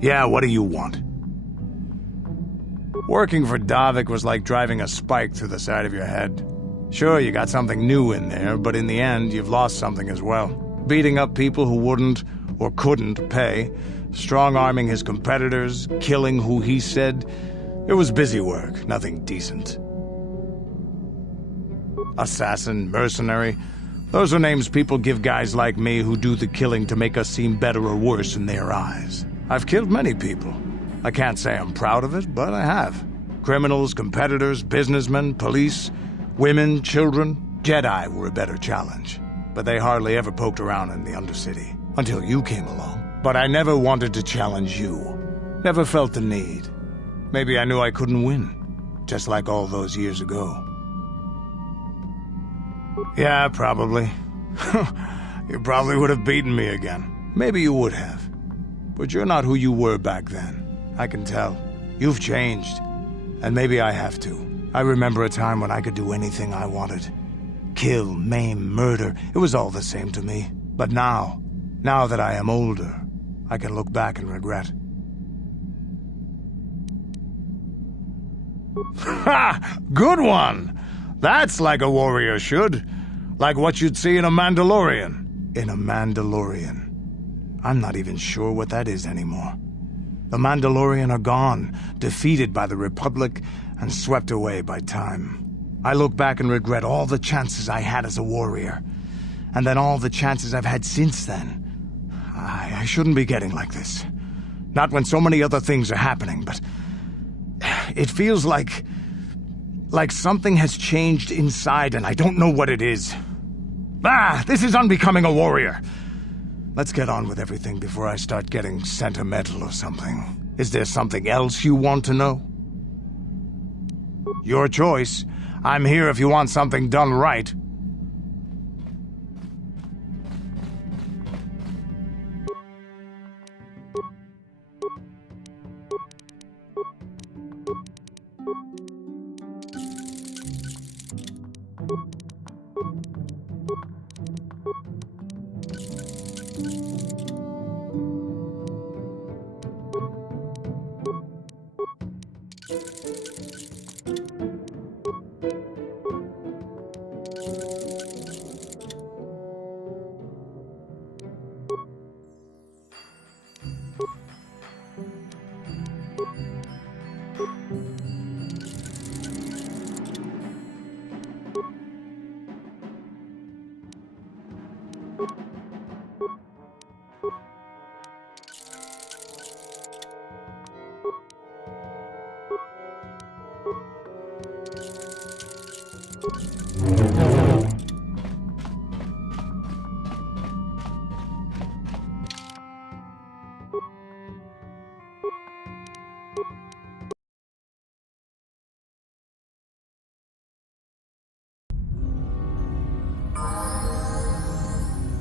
Yeah, what do you want? Working for Davik was like driving a spike through the side of your head. Sure, you got something new in there, but in the end, you've lost something as well. Beating up people who wouldn't or couldn't pay, strong-arming his competitors, killing who he said. It was busy work, nothing decent. Assassin, mercenary, those are names people give guys like me who do the killing to make us seem better or worse in their eyes. I've killed many people. I can't say I'm proud of it, but I have. Criminals, competitors, businessmen, police, women, children. Jedi were a better challenge, but they hardly ever poked around in the Undercity, until you came along. But I never wanted to challenge you. Never felt the need. Maybe I knew I couldn't win, just like all those years ago. Yeah, probably. You probably would have beaten me again. Maybe you would have. But you're not who you were back then. I can tell. You've changed. And maybe I have to. I remember a time when I could do anything I wanted. Kill, maim, murder. It was all the same to me. But now that I am older, I can look back and regret. Ha! Good one! That's like a warrior should. Like what you'd see in a Mandalorian. In a Mandalorian. I'm not even sure what that is anymore. The Mandalorian are gone, defeated by the Republic, and swept away by time. I look back and regret all the chances I had as a warrior. And then all the chances I've had since then. I shouldn't be getting like this. Not when so many other things are happening, but... It feels like something has changed inside and I don't know what it is. This is unbecoming a warrior. Let's get on with everything before I start getting sentimental or something. Is there something else you want to know? Your choice. I'm here if you want something done right.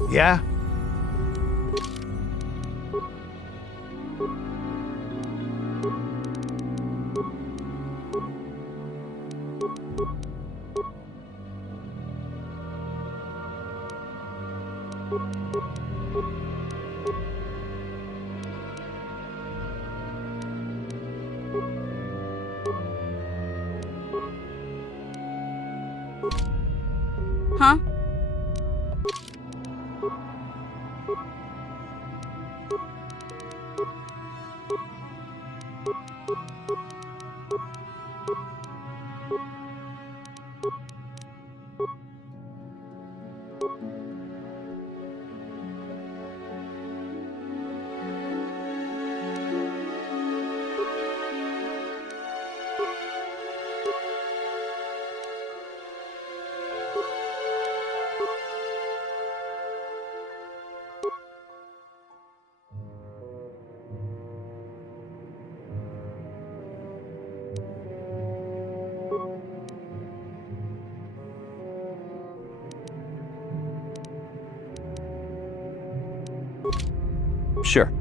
Yeah? Huh? Sure.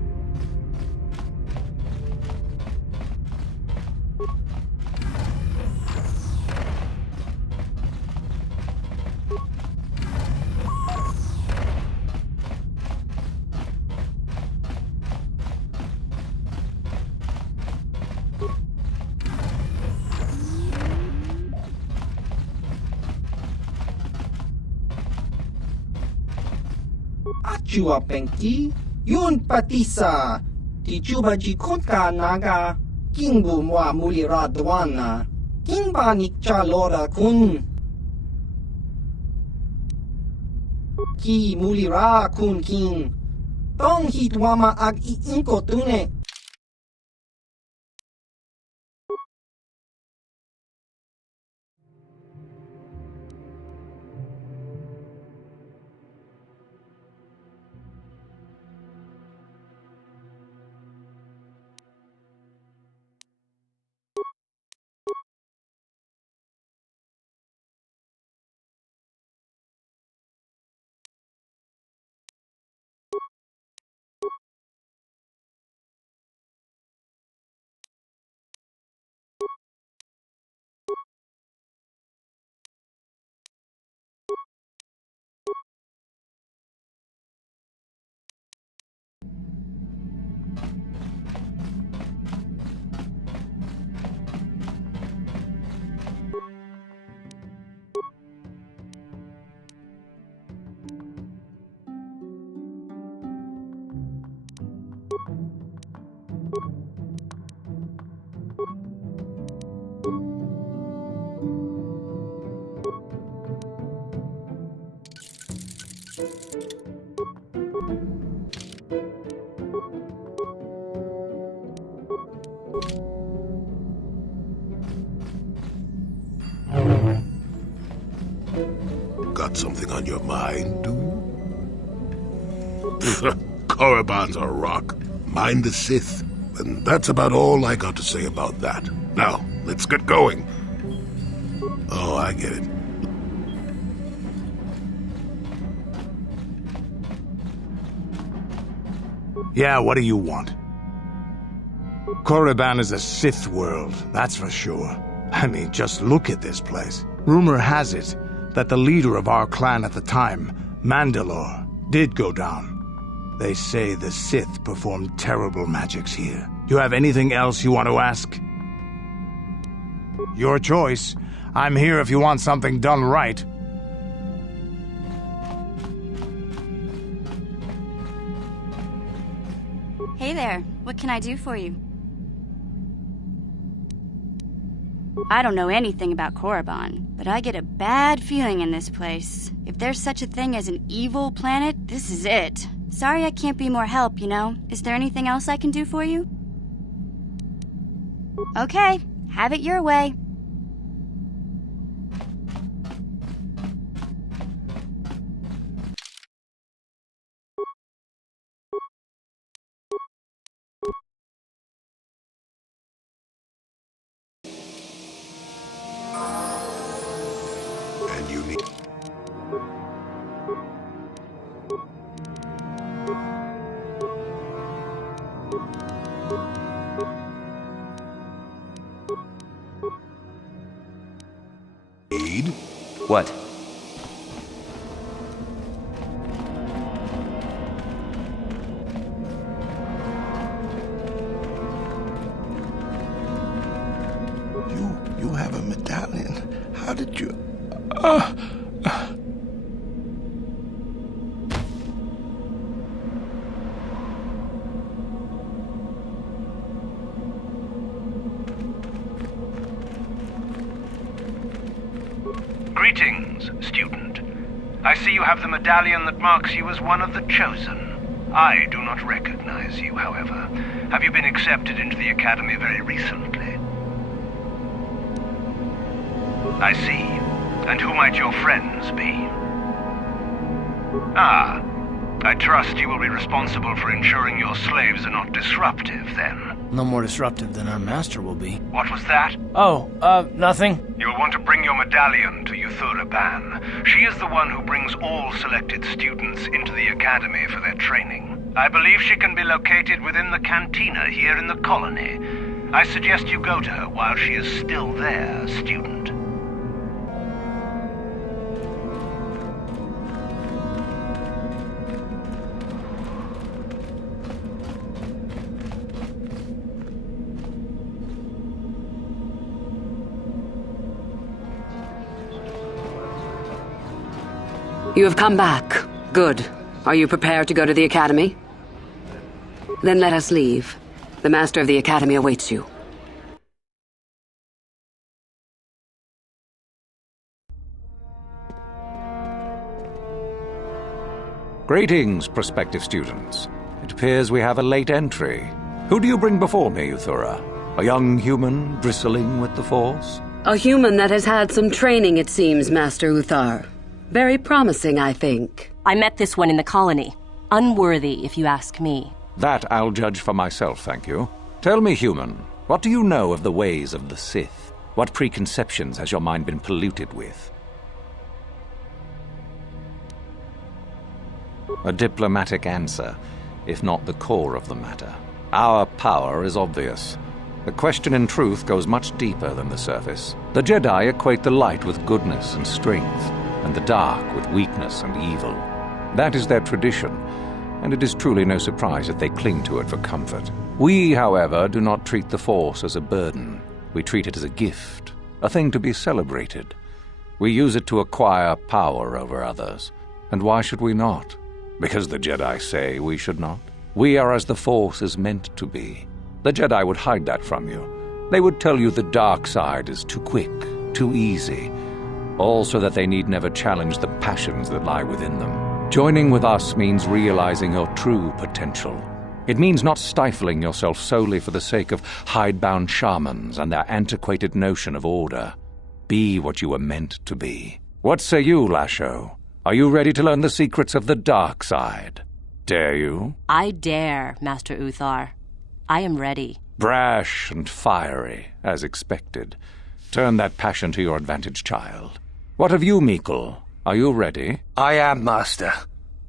Achua Penki, Yun Patisa, Tichuba Jikunka Naga, Kingbu Mwa Mulira Dwana, Kingba Nikcha Lora Kun, Ki Mulira Kun King, Tong Hitwama Ag Inko Tune. Got something on your mind, do you? Korriban's a rock. Mind the Sith. And that's about all I got to say about that. Now, let's get going. Oh, I get it. Yeah, what do you want? Korriban is a Sith world, that's for sure. I mean, just look at this place. Rumor has it that the leader of our clan at the time, Mandalore, did go down. They say the Sith performed terrible magics here. Do you have anything else you want to ask? Your choice. I'm here if you want something done right. Hey there, what can I do for you? I don't know anything about Korriban, but I get a bad feeling in this place. If there's such a thing as an evil planet, this is it. Sorry I can't be more help, you know? Is there anything else I can do for you? Okay, have it your way. And you need... Aid? What? You have a medallion. How did you... Greetings, student. I see you have the medallion that marks you as one of the chosen. I do not recognize you, however. Have you been accepted into the Academy very recently? I see. And who might your friends be? Ah, I trust you will be responsible for ensuring your slaves are not disruptive, then. No more disruptive than our master will be. What was that? Oh, nothing. You'll want to bring your medallion to Yuthura Ban. She is the one who brings all selected students into the Academy for their training. I believe she can be located within the cantina here in the colony. I suggest you go to her while she is still there, student. You have come back. Good. Are you prepared to go to the Academy? Then let us leave. The Master of the Academy awaits you. Greetings, prospective students. It appears we have a late entry. Who do you bring before me, Uthura? A young human bristling with the Force? A human that has had some training, it seems, Master Uthar. Very promising, I think. I met this one in the colony. Unworthy, if you ask me. That I'll judge for myself, thank you. Tell me, human, what do you know of the ways of the Sith? What preconceptions has your mind been polluted with? A diplomatic answer, if not the core of the matter. Our power is obvious. The question in truth goes much deeper than the surface. The Jedi equate the light with goodness and strength, and the dark with weakness and evil. That is their tradition, and it is truly no surprise that they cling to it for comfort. We, however, do not treat the Force as a burden. We treat it as a gift, a thing to be celebrated. We use it to acquire power over others. And why should we not? Because the Jedi say we should not. We are as the Force is meant to be. The Jedi would hide that from you. They would tell you the dark side is too quick, too easy, all so that they need never challenge the passions that lie within them. Joining with us means realizing your true potential. It means not stifling yourself solely for the sake of hidebound shamans and their antiquated notion of order. Be what you were meant to be. What say you, Lashowe? Are you ready to learn the secrets of the dark side? Dare you? I dare, Master Uthar. I am ready. Brash and fiery, as expected. Turn that passion to your advantage, child. What of you, Meekle? Are you ready? I am, Master.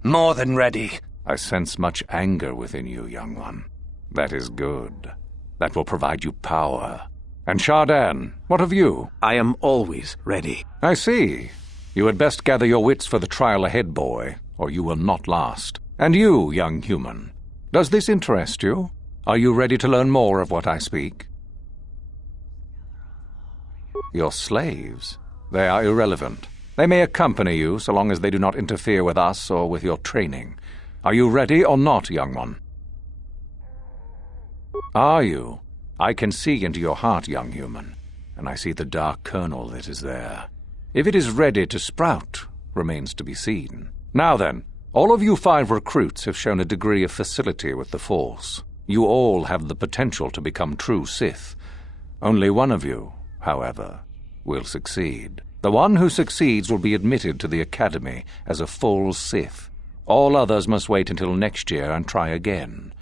More than ready. I sense much anger within you, young one. That is good. That will provide you power. And Shardan, what of you? I am always ready. I see. You had best gather your wits for the trial ahead, boy, or you will not last. And you, young human, does this interest you? Are you ready to learn more of what I speak? Your slaves? They are irrelevant. They may accompany you so long as they do not interfere with us or with your training. Are you ready or not, young one? Are you? I can see into your heart, young human, and I see the dark kernel that is there. If it is ready to sprout, remains to be seen. Now then, all of you 5 recruits have shown a degree of facility with the Force. You all have the potential to become true Sith. Only one of you, however, will succeed. The one who succeeds will be admitted to the Academy as a full Sith. All others must wait until next year and try again,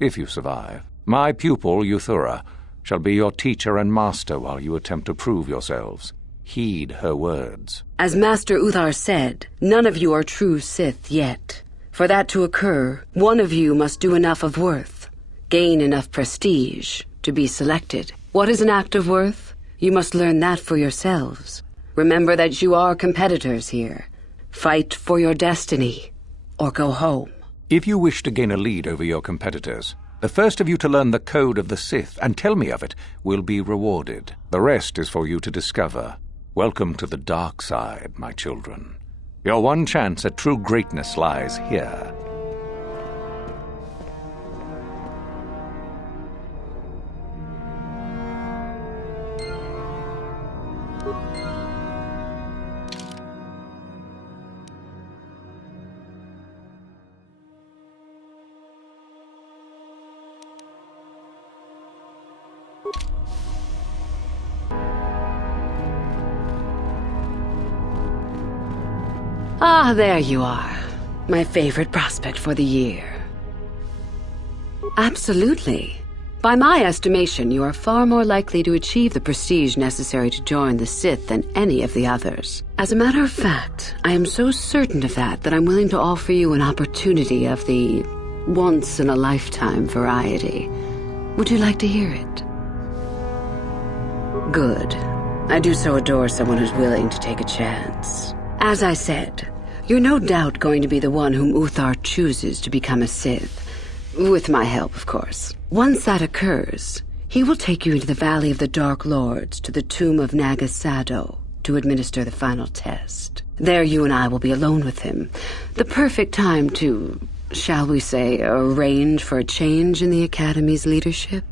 if you survive. My pupil, Uthura, shall be your teacher and master while you attempt to prove yourselves. Heed her words. As Master Uthar said, none of you are true Sith yet. For that to occur, one of you must do enough of worth, gain enough prestige, to be selected. What is an act of worth? You must learn that for yourselves. Remember that you are competitors here. Fight for your destiny, or go home. If you wish to gain a lead over your competitors, the first of you to learn the code of the Sith and tell me of it will be rewarded. The rest is for you to discover. Welcome to the dark side, my children. Your one chance at true greatness lies here. Ah, there you are. My favorite prospect for the year. Absolutely. By my estimation, you are far more likely to achieve the prestige necessary to join the Sith than any of the others. As a matter of fact, I am so certain of that I'm willing to offer you an opportunity of the once-in-a-lifetime variety. Would you like to hear it? Good. I do so adore someone who's willing to take a chance. As I said, you're no doubt going to be the one whom Uthar chooses to become a Sith. With my help, of course. Once that occurs, he will take you into the Valley of the Dark Lords to the tomb of Nagasado to administer the final test. There you and I will be alone with him. The perfect time to, shall we say, arrange for a change in the Academy's leadership.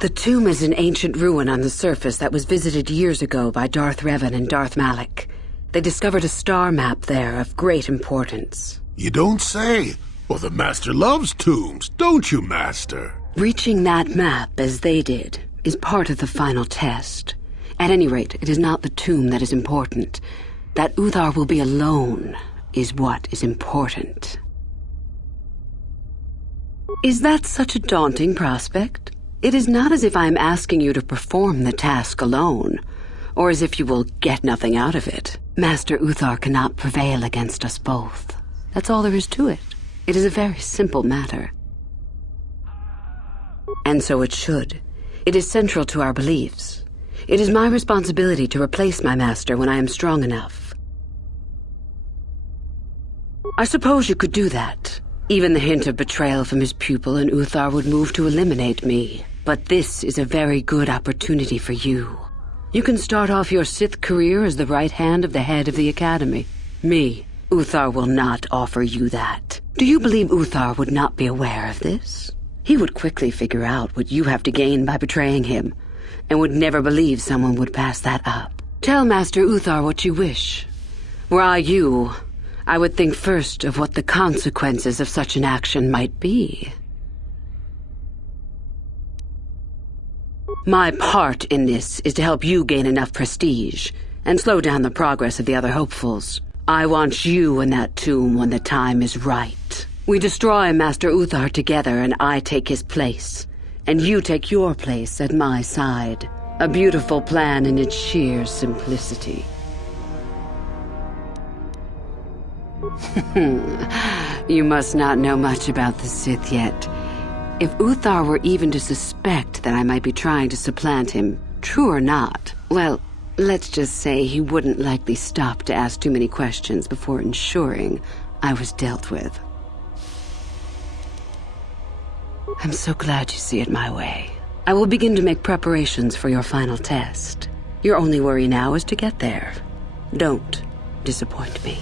The tomb is an ancient ruin on the surface that was visited years ago by Darth Revan and Darth Malak. They discovered a star map there of great importance. You don't say. Well, the Master loves tombs, don't you, Master? Reaching that map, as they did, is part of the final test. At any rate, it is not the tomb that is important. That Uthar will be alone is what is important. Is that such a daunting prospect? It is not as if I am asking you to perform the task alone, or as if you will get nothing out of it. Master Uthar cannot prevail against us both. That's all there is to it. It is a very simple matter. And so it should. It is central to our beliefs. It is my responsibility to replace my master when I am strong enough. I suppose you could do that. Even the hint of betrayal from his pupil and Uthar would move to eliminate me. But this is a very good opportunity for you. You can start off your Sith career as the right hand of the head of the Academy. Me, Uthar will not offer you that. Do you believe Uthar would not be aware of this? He would quickly figure out what you have to gain by betraying him, and would never believe someone would pass that up. Tell Master Uthar what you wish. Were I you, I would think first of what the consequences of such an action might be. My part in this is to help you gain enough prestige, and slow down the progress of the other hopefuls. I want you in that tomb when the time is right. We destroy Master Uthar together, and I take his place. And you take your place at my side. A beautiful plan in its sheer simplicity. You must not know much about the Sith yet. If Uthar were even to suspect that I might be trying to supplant him, true or not, well, let's just say he wouldn't likely stop to ask too many questions before ensuring I was dealt with. I'm so glad you see it my way. I will begin to make preparations for your final test. Your only worry now is to get there. Don't disappoint me.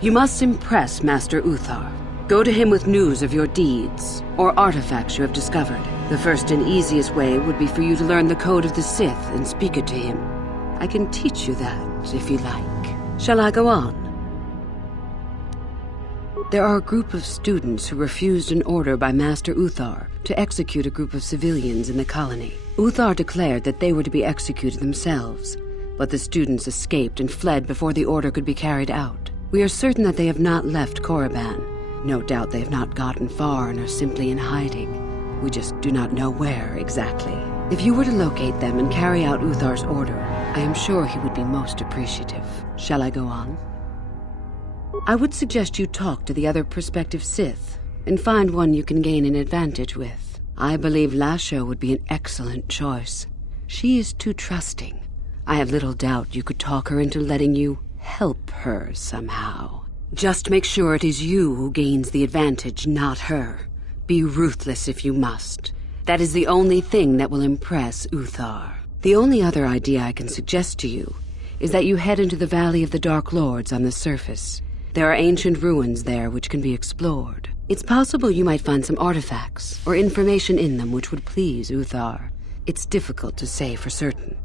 You must impress Master Uthar. Go to him with news of your deeds, or artifacts you have discovered. The first and easiest way would be for you to learn the code of the Sith and speak it to him. I can teach you that, if you like. Shall I go on? There are a group of students who refused an order by Master Uthar to execute a group of civilians in the colony. Uthar declared that they were to be executed themselves, but the students escaped and fled before the order could be carried out. We are certain that they have not left korriban. No doubt they have not gotten far and are simply in hiding. We just do not know where exactly. If you were to locate them and carry out Uthar's order, I am sure he would be most appreciative. Shall I go on? I would suggest you talk to the other prospective Sith, and find one you can gain an advantage with. I believe Lashowe would be an excellent choice. She is too trusting. I have little doubt you could talk her into letting you help her somehow. Just make sure it is you who gains the advantage, not her. Be ruthless if you must. That is the only thing that will impress Uthar. The only other idea I can suggest to you is that you head into the Valley of the Dark Lords on the surface. There are ancient ruins there which can be explored. It's possible you might find some artifacts or information in them which would please Uthar. It's difficult to say for certain.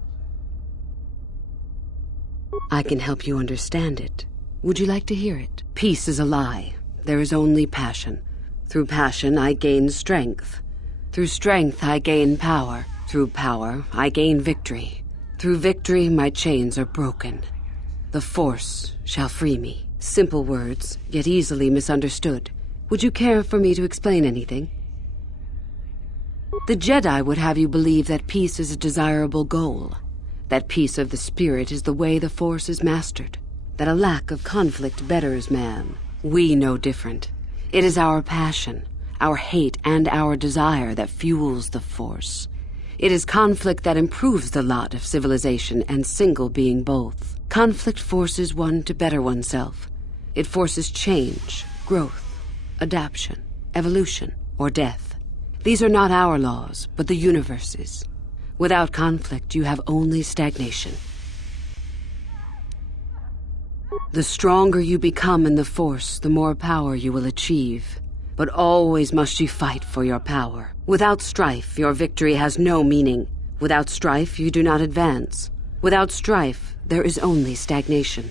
I can help you understand it. Would you like to hear it? Peace is a lie. There is only passion. Through passion, I gain strength. Through strength, I gain power. Through power, I gain victory. Through victory, my chains are broken. The Force shall free me. Simple words, yet easily misunderstood. Would you care for me to explain anything? The Jedi would have you believe that peace is a desirable goal. That peace of the spirit is the way the Force is mastered. That a lack of conflict betters man. We know different. It is our passion, our hate, and our desire that fuels the Force. It is conflict that improves the lot of civilization and single being both. Conflict forces one to better oneself. It forces change, growth, adaptation, evolution, or death. These are not our laws, but the universe's. Without conflict, you have only stagnation. The stronger you become in the Force, the more power you will achieve. But always must you fight for your power. Without strife, your victory has no meaning. Without strife, you do not advance. Without strife, there is only stagnation.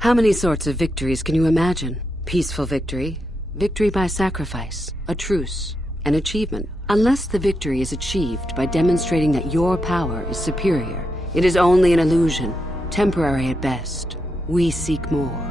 How many sorts of victories can you imagine? Peaceful victory, victory by sacrifice, a truce, an achievement. Unless the victory is achieved by demonstrating that your power is superior, it is only an illusion, temporary at best. We seek more.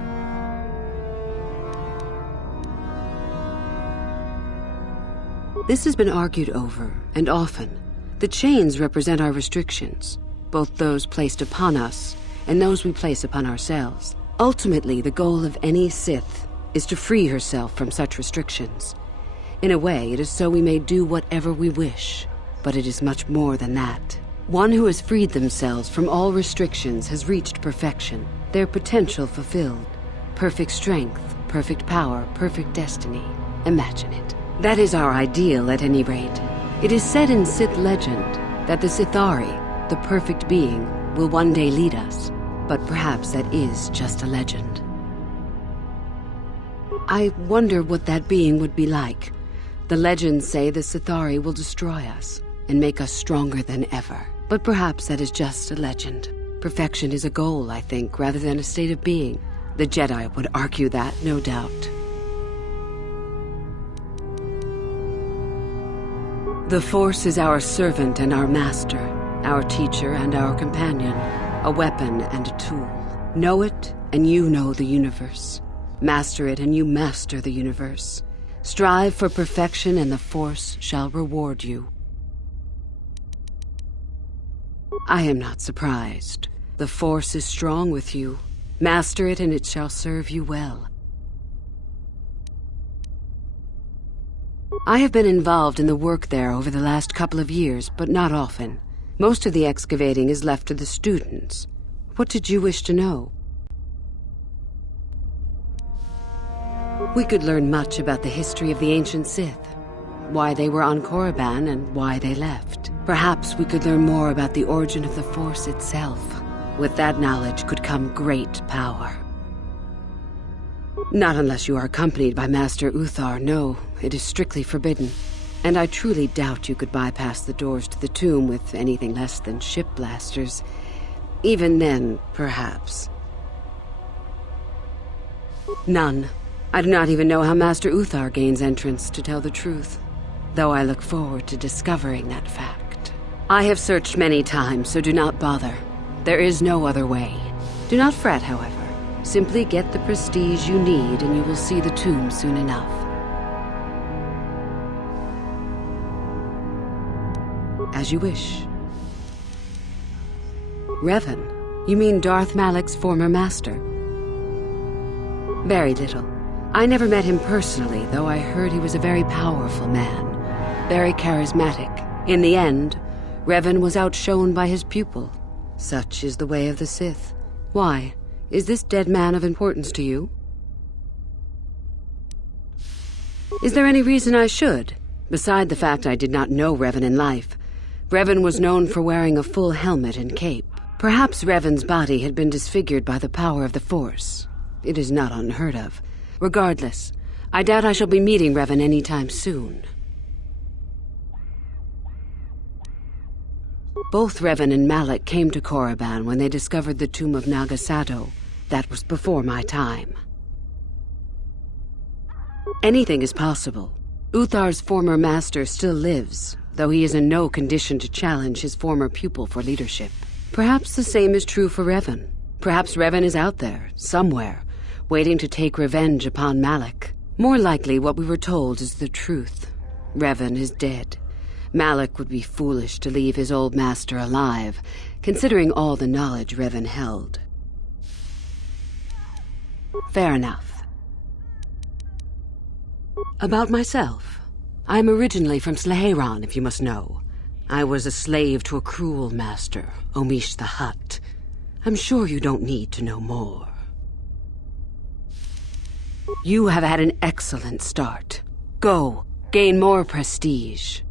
This has been argued over, and often. The chains represent our restrictions, both those placed upon us and those we place upon ourselves. Ultimately, the goal of any Sith is to free herself from such restrictions. In a way, it is so we may do whatever we wish, but it is much more than that. One who has freed themselves from all restrictions has reached perfection, their potential fulfilled. Perfect strength, perfect power, perfect destiny. Imagine it. That is our ideal, at any rate. It is said in Sith legend that the Sithari, the perfect being, will one day lead us, but perhaps that is just a legend. I wonder what that being would be like. The legends say the Sithari will destroy us and make us stronger than ever, but perhaps that is just a legend. Perfection is a goal, I think, rather than a state of being. The Jedi would argue that, no doubt. The Force is our servant and our master, our teacher and our companion, a weapon and a tool. Know it, and you know the universe. Master it, and you master the universe. Strive for perfection, and the Force shall reward you. I am not surprised. The Force is strong with you. Master it, and it shall serve you well. I have been involved in the work there over the last couple of years, but not often. Most of the excavating is left to the students. What did you wish to know? We could learn much about the history of the ancient Sith, why they were on Korriban and why they left. Perhaps we could learn more about the origin of the Force itself. With that knowledge could come great power. Not unless you are accompanied by Master Uthar, no. It is strictly forbidden. And I truly doubt you could bypass the doors to the tomb with anything less than ship blasters. Even then, perhaps. None. I do not even know how Master Uthar gains entrance, to tell the truth. Though I look forward to discovering that fact. I have searched many times, so do not bother. There is no other way. Do not fret, however. Simply get the prestige you need, and you will see the tomb soon enough. As you wish. Revan? You mean Darth Malak's former master? Very little. I never met him personally, though I heard he was a very powerful man. Very charismatic. In the end, Revan was outshone by his pupil. Such is the way of the Sith. Why? Is this dead man of importance to you? Is there any reason I should? Beside the fact I did not know Revan in life. Revan was known for wearing a full helmet and cape. Perhaps Revan's body had been disfigured by the power of the Force. It is not unheard of. Regardless, I doubt I shall be meeting Revan anytime soon. Both Revan and Malak came to Korriban when they discovered the tomb of Nagasado. That was before my time. Anything is possible. Uthar's former master still lives, though he is in no condition to challenge his former pupil for leadership. Perhaps the same is true for Revan. Perhaps Revan is out there, somewhere, waiting to take revenge upon Malak. More likely what we were told is the truth. Revan is dead. Malak would be foolish to leave his old master alive, considering all the knowledge Revan held. Fair enough. About myself. I am originally from Slaheron, if you must know. I was a slave to a cruel master, Omish the Hutt. I'm sure you don't need to know more. You have had an excellent start. Go, gain more prestige.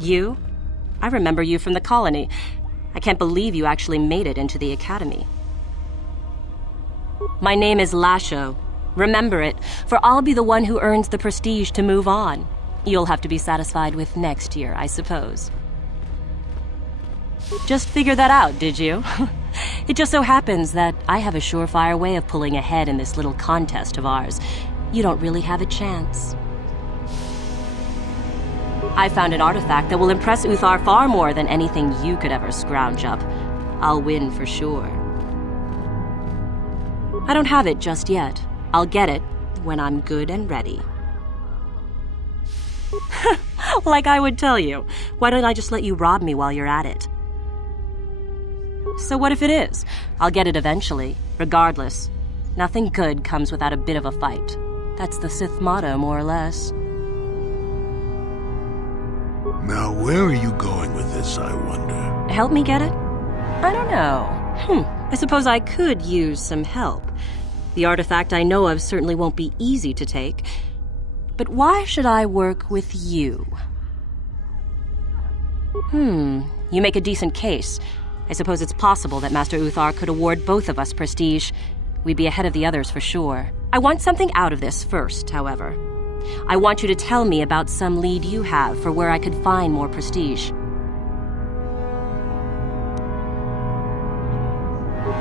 You? I remember you from the colony. I can't believe you actually made it into the Academy. My name is Lashowe. Remember it, for I'll be the one who earns the prestige to move on. You'll have to be satisfied with next year, I suppose. Just figured that out, did you? It just so happens that I have a surefire way of pulling ahead in this little contest of ours. You don't really have a chance. I found an artifact that will impress Uthar far more than anything you could ever scrounge up. I'll win for sure. I don't have it just yet. I'll get it when I'm good and ready. Like I would tell you. Why don't I just let you rob me while you're at it? So what if it is? I'll get it eventually, regardless. Nothing good comes without a bit of a fight. That's the Sith motto, more or less. Now, where are you going with this, I wonder? Help me get it? I don't know. I suppose I could use some help. The artifact I know of certainly won't be easy to take. But why should I work with you? You make a decent case. I suppose it's possible that Master Uthar could award both of us prestige. We'd be ahead of the others for sure. I want something out of this first, however. I want you to tell me about some lead you have for where I could find more prestige.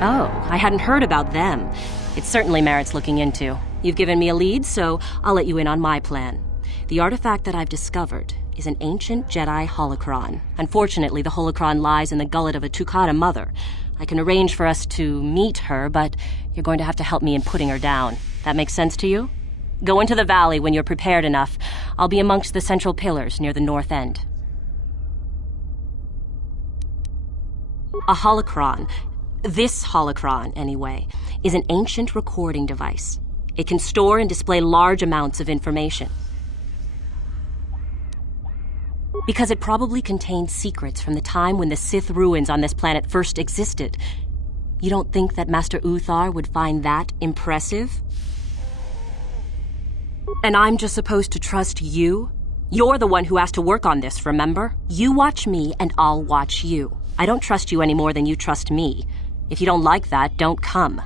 Oh, I hadn't heard about them. It certainly merits looking into. You've given me a lead, so I'll let you in on my plan. The artifact that I've discovered is an ancient Jedi holocron. Unfortunately, the holocron lies in the gullet of a Tukata mother. I can arrange for us to meet her, but you're going to have to help me in putting her down. That makes sense to you? Go into the valley when you're prepared enough. I'll be amongst the central pillars near the north end. A holocron, this holocron anyway, is an ancient recording device. It can store and display large amounts of information. Because it probably contains secrets from the time when the Sith ruins on this planet first existed. You don't think that Master Uthar would find that impressive? And I'm just supposed to trust you? You're the one who has to work on this, remember? You watch me and I'll watch you. I don't trust you any more than you trust me. If you don't like that, don't come.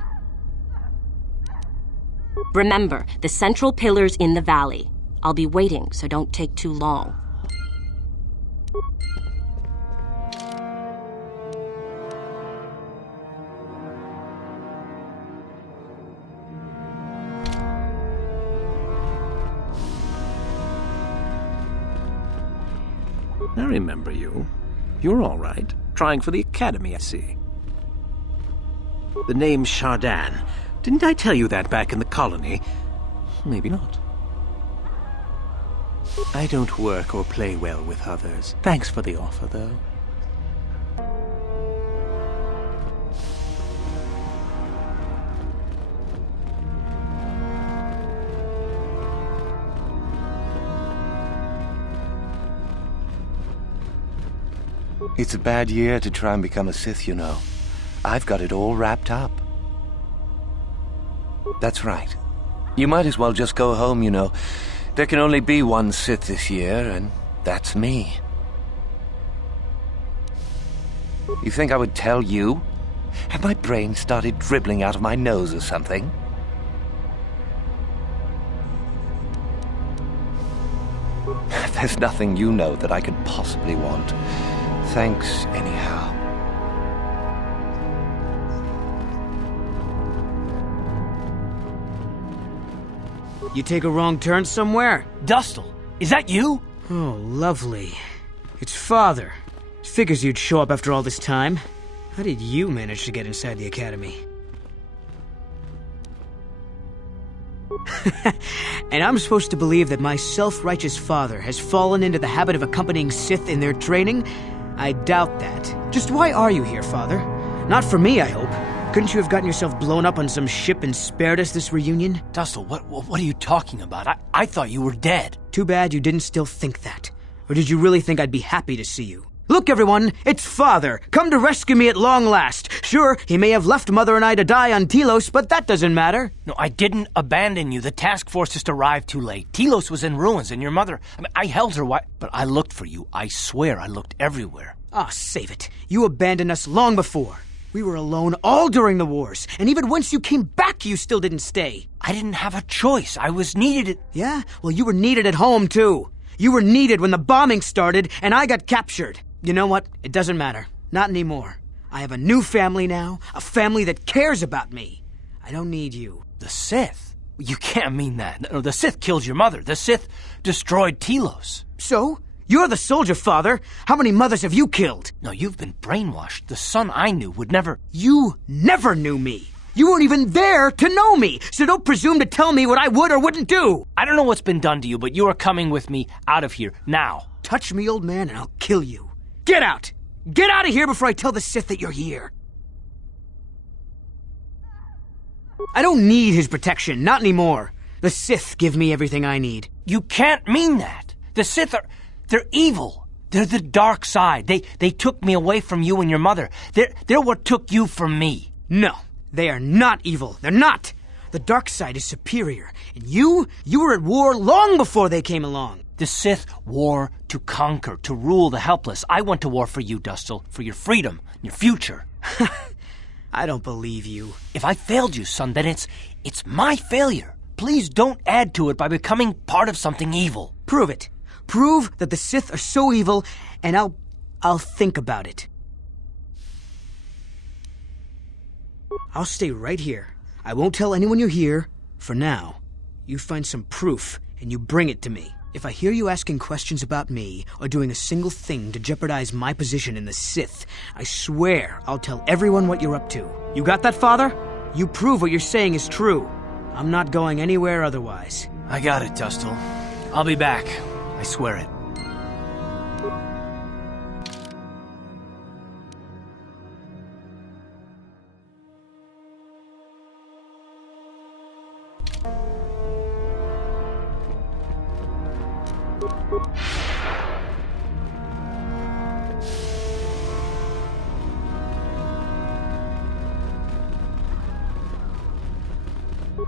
Remember, the central pillar's in the valley. I'll be waiting, so don't take too long. I remember you. You're all right. Trying for the Academy, I see. The name's Shardan. Didn't I tell you that back in the colony? Maybe not. I don't work or play well with others. Thanks for the offer, though. It's a bad year to try and become a Sith, you know. I've got it all wrapped up. That's right. You might as well just go home, you know. There can only be one Sith this year, and that's me. You think I would tell you? Have my brain started dribbling out of my nose or something? There's nothing you know that I could possibly want. Thanks, anyhow. You take a wrong turn somewhere? Dustil, is that you? Oh, lovely. It's Father. Figures you'd show up after all this time. How did you manage to get inside the Academy? And I'm supposed to believe that my self-righteous father has fallen into the habit of accompanying Sith in their training? I doubt that. Just why are you here, Father? Not for me, I hope. Couldn't you have gotten yourself blown up on some ship and spared us this reunion? Dustil, what are you talking about? I thought you were dead. Too bad you didn't still think that. Or did you really think I'd be happy to see you? Look, everyone, it's Father, come to rescue me at long last. Sure, he may have left Mother and I to die on Telos, but that doesn't matter. No, I didn't abandon you. The task force just arrived too late. Telos was in ruins, and your mother... I held her but I looked for you. I swear I looked everywhere. Ah, save it. You abandoned us long before. We were alone all during the wars, and even once you came back, you still didn't stay. I didn't have a choice. I was needed Yeah? Well, you were needed at home, too. You were needed when the bombing started, and I got captured. You know what? It doesn't matter. Not anymore. I have a new family now, a family that cares about me. I don't need you. The Sith? You can't mean that. No, the Sith killed your mother. The Sith destroyed Telos. So? You're the soldier, Father. How many mothers have you killed? No, you've been brainwashed. The son I knew would never... You never knew me. You weren't even there to know me, so don't presume to tell me what I would or wouldn't do. I don't know what's been done to you, but you are coming with me out of here, now. Touch me, old man, and I'll kill you. Get out! Get out of here before I tell the Sith that you're here. I don't need his protection, not anymore. The Sith give me everything I need. You can't mean that. The Sith are... They're evil. They're the dark side. They took me away from you and your mother. They're what took you from me. No, they are not evil. They're not. The dark side is superior. And you were at war long before they came along. The Sith war to conquer, to rule the helpless. I went to war for you, Dustil, for your freedom, your future. I don't believe you. If I failed you, son, then it's my failure. Please don't add to it by becoming part of something evil. Prove it. Prove that the Sith are so evil, and I'll think about it. I'll stay right here. I won't tell anyone you're here, for now. You find some proof, and you bring it to me. If I hear you asking questions about me, or doing a single thing to jeopardize my position in the Sith, I swear I'll tell everyone what you're up to. You got that, Father? You prove what you're saying is true. I'm not going anywhere otherwise. I got it, Dustil. I'll be back. I swear it.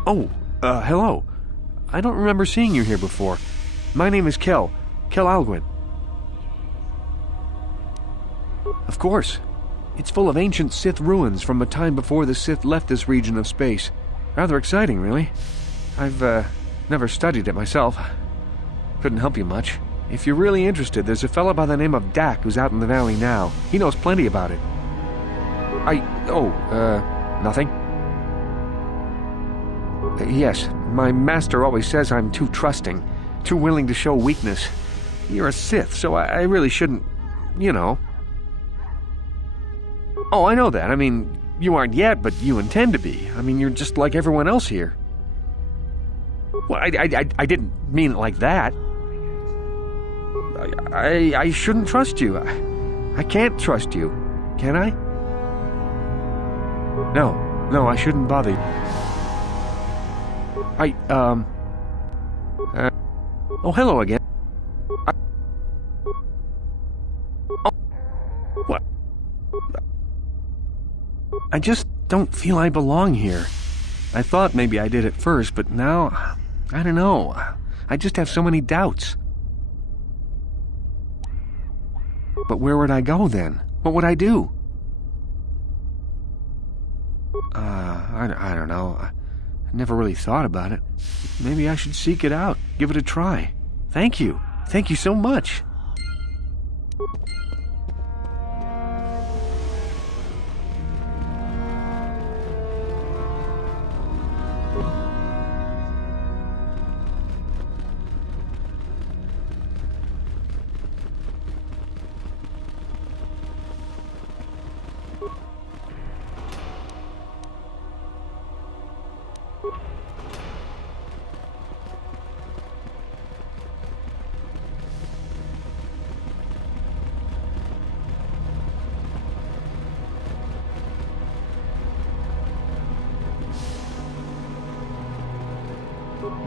Oh, hello. I don't remember seeing you here before. My name is Kel Alguin. Of course. It's full of ancient Sith ruins from a time before the Sith left this region of space. Rather exciting, really. I've, never studied it myself. Couldn't help you much. If you're really interested, there's a fellow by the name of Dak who's out in the valley now. He knows plenty about it. Nothing? Yes, my master always says I'm too trusting, too willing to show weakness. You're a Sith, so I really shouldn't, you know. Oh, I know that. I mean, you aren't yet, but you intend to be. I mean, you're just like everyone else here. Well, I didn't mean it like that. I shouldn't trust you. I can't trust you. Can I? No, I shouldn't bother you. Oh, hello again. What? I just don't feel I belong here. I thought maybe I did at first, but now, I don't know. I just have so many doubts. But where would I go then? What would I do? I don't know. I never really thought about it. Maybe I should seek it out, give it a try. Thank you. Thank you so much.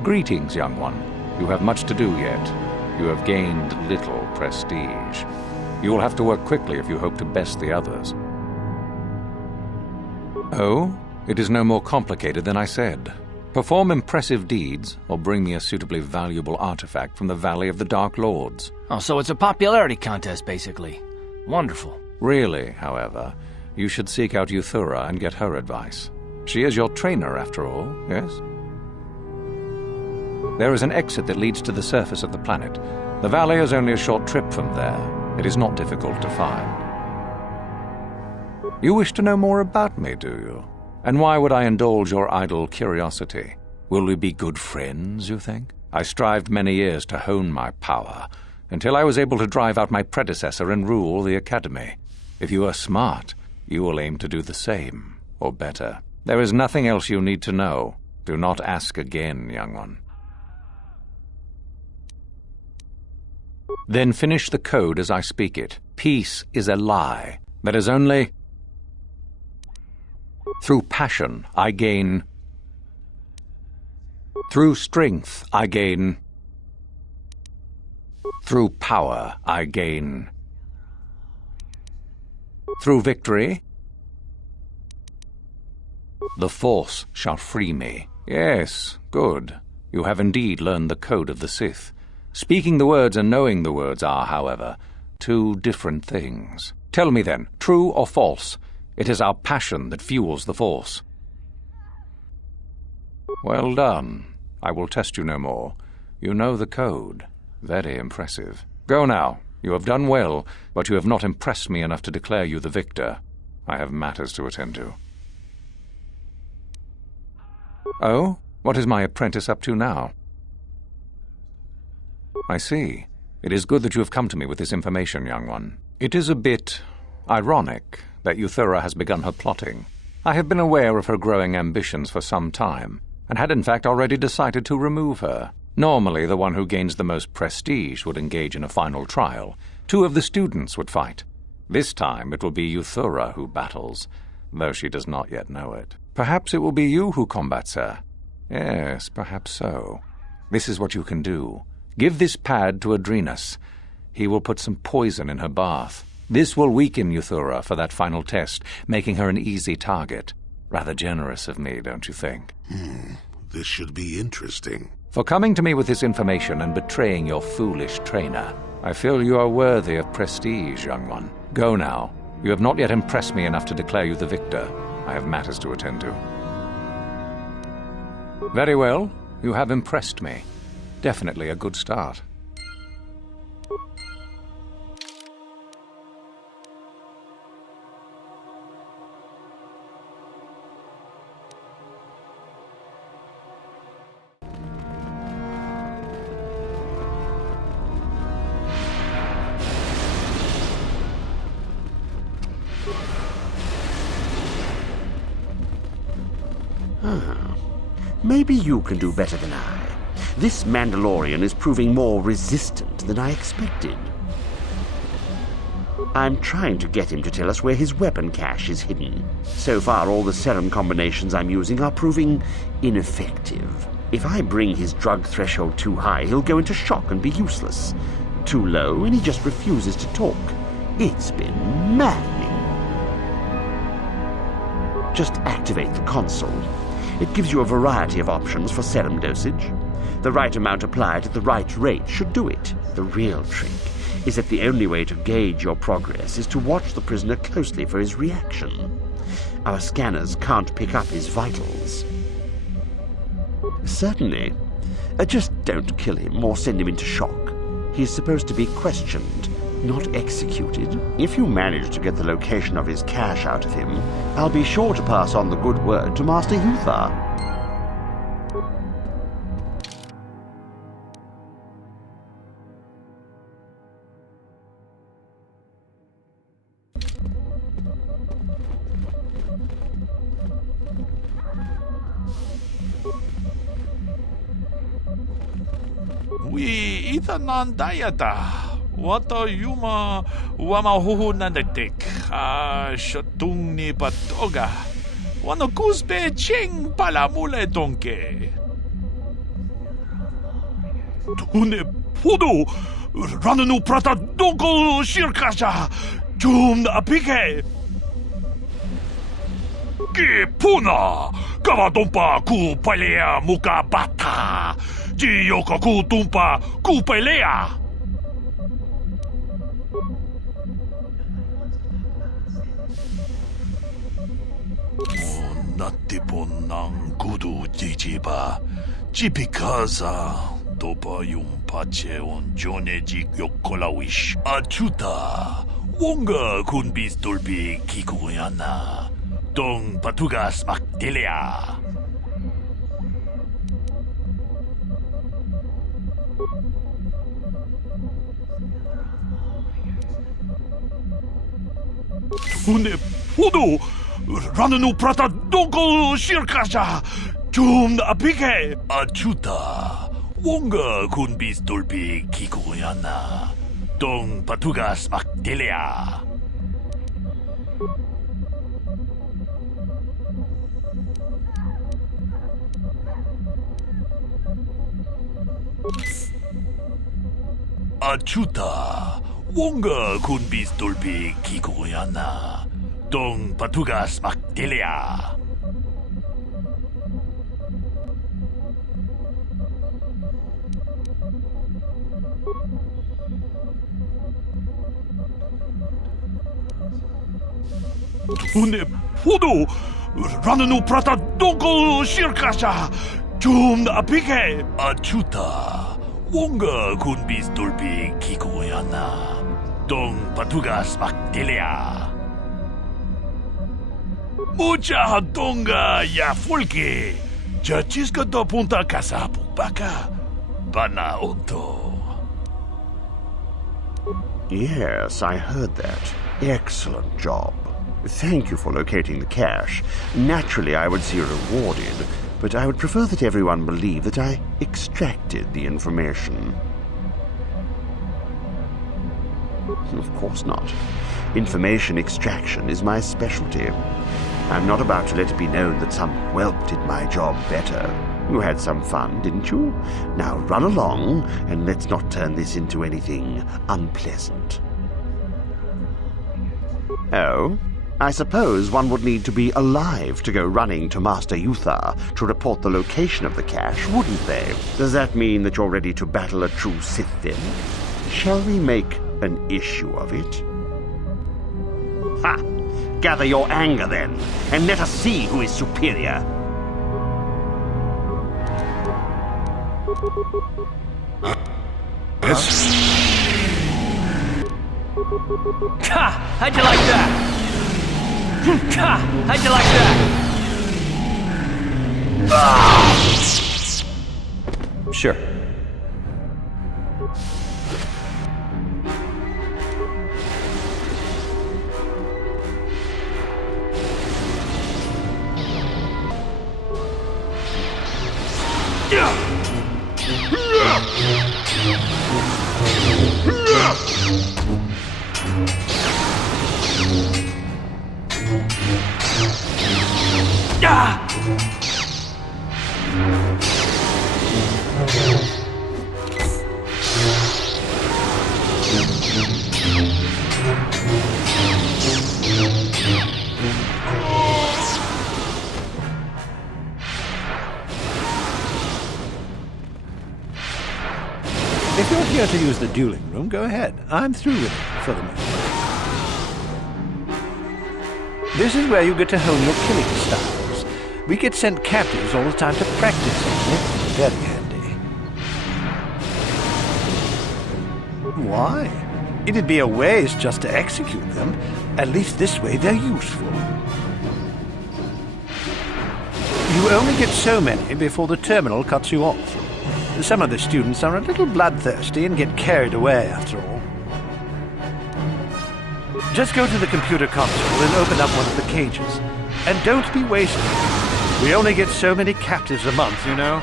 Greetings, young one. You have much to do yet. You have gained little prestige. You will have to work quickly if you hope to best the others. Oh? It is no more complicated than I said. Perform impressive deeds, or bring me a suitably valuable artifact from the Valley of the Dark Lords. Oh, so it's a popularity contest, basically. Wonderful. Really, however, you should seek out Euthura and get her advice. She is your trainer, after all, yes? There is an exit that leads to the surface of the planet. The valley is only a short trip from there. It is not difficult to find. You wish to know more about me, do you? And why would I indulge your idle curiosity? Will we be good friends, you think? I strived many years to hone my power, until I was able to drive out my predecessor and rule the Academy. If you are smart, you will aim to do the same, or better. There is nothing else you need to know. Do not ask again, young one. Then finish the code as I speak it. Peace is a lie. That is only... Through passion, I gain... Through strength, I gain... Through power, I gain... Through victory, the Force shall free me. Yes, good. You have indeed learned the code of the Sith. Speaking the words and knowing the words are, however, two different things. Tell me then, true or false? It is our passion that fuels the Force. Well done. I will test you no more. You know the code. Very impressive. Go now. You have done well, but you have not impressed me enough to declare you the victor. I have matters to attend to. Oh? What is my apprentice up to now? I see. It is good that you have come to me with this information, young one. It is a bit ironic that Euthura has begun her plotting. I have been aware of her growing ambitions for some time, and had in fact already decided to remove her. Normally, the one who gains the most prestige would engage in a final trial. 2 of the students would fight. This time it will be Euthura who battles, though she does not yet know it. Perhaps it will be you who combats her. Yes, perhaps so. This is what you can do. Give this pad to Adrenus. He will put some poison in her bath. This will weaken Euthura for that final test, making her an easy target. Rather generous of me, don't you think? This should be interesting. For coming to me with this information and betraying your foolish trainer, I feel you are worthy of prestige, young one. Go now. You have not yet impressed me enough to declare you the victor. I have matters to attend to. Very well. You have impressed me. Definitely a good start. Maybe you can do better than I. This Mandalorian is proving more resistant than I expected. I'm trying to get him to tell us where his weapon cache is hidden. So far, all the serum combinations I'm using are proving ineffective. If I bring his drug threshold too high, he'll go into shock and be useless. Too low, and he just refuses to talk. It's been maddening. Just activate the console. It gives you a variety of options for serum dosage. The right amount applied at the right rate should do it. The real trick is that the only way to gauge your progress is to watch the prisoner closely for his reaction. Our scanners can't pick up his vitals. Certainly. Just don't kill him or send him into shock. He's supposed to be questioned, not executed. If you manage to get the location of his cache out of him, I'll be sure to pass on the good word to Master Euthar. We itanan dayata. Wata yuma wamahuhu nandatik. Shotung ni patoga. Wano kuzbe ching palamule donke. 돈에 포도 라는 우프라타 동고 실카샤 좀 나비게 기푸나 까마동파 쿠팔레야 무카바타 지요카 쿠tumpa 쿠팔레야 나티본낭 구두 지지바 지피카사 도파 용파체 온 조네직 요콜라위시 아추타 웡가 군비스돌비 기구야나 동 바투가스 막딜레야 돈에 포도 라는 우프라타 동고 실카샤 좀 나비게 아추타 웡가 군비스돌비 기구야나 동 바투가스 막딜레야 아추타 웡가 군비스돌비 기구야나 동 바투가스 막딜레야 돈에 포도 라는 우프라타 동고 실카샤 좀 나비게 아추타 웡가 군비스돌비 기구야나 동 바투가스 막딜레야 Mucha donga ya fulki. Jachisco do punta casa pupaka. Banaoto. Yes, I heard that. Excellent job. Thank you for locating the cache. Naturally, I would see you rewarded, but I would prefer that everyone believe that I extracted the information. Of course not. Information extraction is my specialty. I'm not about to let it be known that some whelp did my job better. You had some fun, didn't you? Now run along, and let's not turn this into anything unpleasant. Oh? I suppose one would need to be alive to go running to Master Yuthar to report the location of the cache, wouldn't they? Does that mean that you're ready to battle a true Sith, then? Shall we make an issue of it? Ha! Gather your anger, then, and let us see who is superior. Yes? Ha! How'd you like that? Ha! How'd you like that? Sure. If you're here to use the dueling room, go ahead. I'm through with it for the moment. This is where you get to hone your killing styles. We get sent captives all the time to practice on it. Very handy. Why? It'd be a waste just to execute them. At least this way they're useful. You only get so many before the terminal cuts you off. Some of the students are a little bloodthirsty and get carried away after all. Just go to the computer console and open up one of the cages. And don't be wasted. We only get so many captives a month, you know.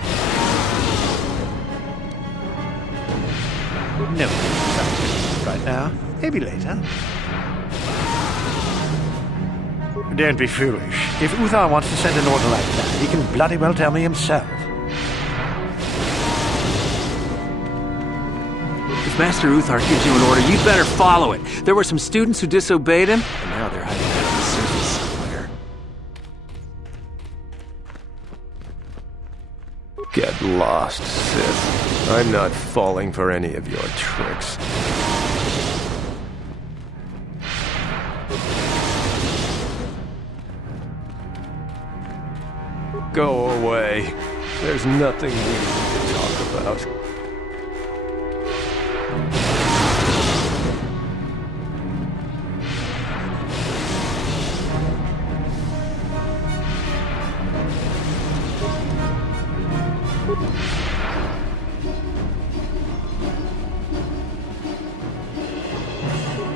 No, right now. Maybe later. Don't be foolish. If Uthar wants to send an order like that, he can bloody well tell me himself. If Master Uthar gives you an order, you'd better follow it. There were some students who disobeyed him, and now they're hiding out on the surface somewhere. Get lost, Sith. I'm not falling for any of your tricks. Go away. There's nothing we need to talk about.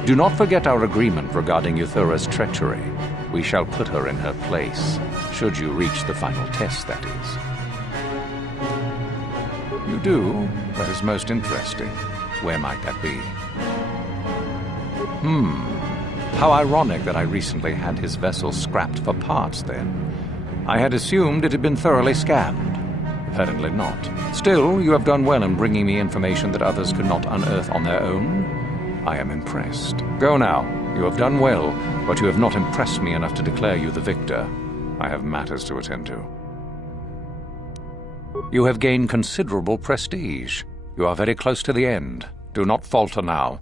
Do not forget our agreement regarding Euthura's treachery. We shall put her in her place, should you reach the final test, that is. You do? That is most interesting. Where might that be? How ironic that I recently had his vessel scrapped for parts, then. I had assumed it had been thoroughly scanned. Apparently not. Still, you have done well in bringing me information that others could not unearth on their own. I am impressed. Go now. You have done well, but you have not impressed me enough to declare you the victor. I have matters to attend to. You have gained considerable prestige. You are very close to the end. Do not falter now.